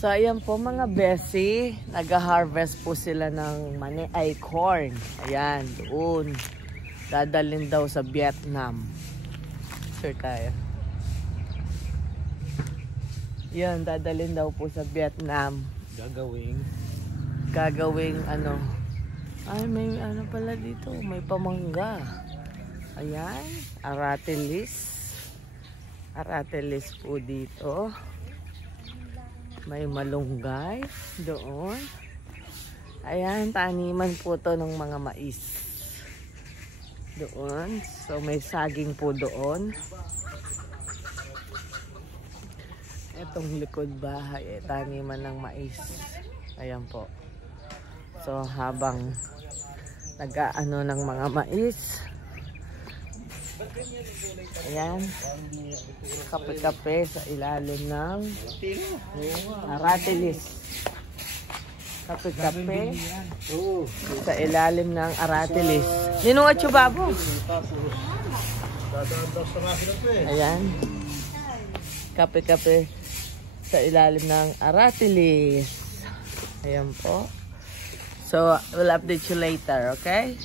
So, ayan po mga besi. Nag-harvest po sila ng corn. Ayan, doon. Dadalhin daw sa Vietnam. Sure tayo. Yan, dadalhin daw po sa Vietnam. Gagawing ano. Ay, may ano pala dito. May pamangga. Ayan, aratilis. Aratilis po dito. May malunggay doon. Ayan, taniman po to ng mga mais. Doon. So, may saging po doon. Itong likod bahay, taniman ng mais. Ayan po. So, habang nag-aano ng mga mais. Ayan. Kape-kape sa ilalim ng aratilis. Kape-kape sa ilalim ng aratilis. Ninong at chubabo. Ayan. Kape-kape sa ilalim ng aratilis. Ayan po. So, we'll update you later, okay?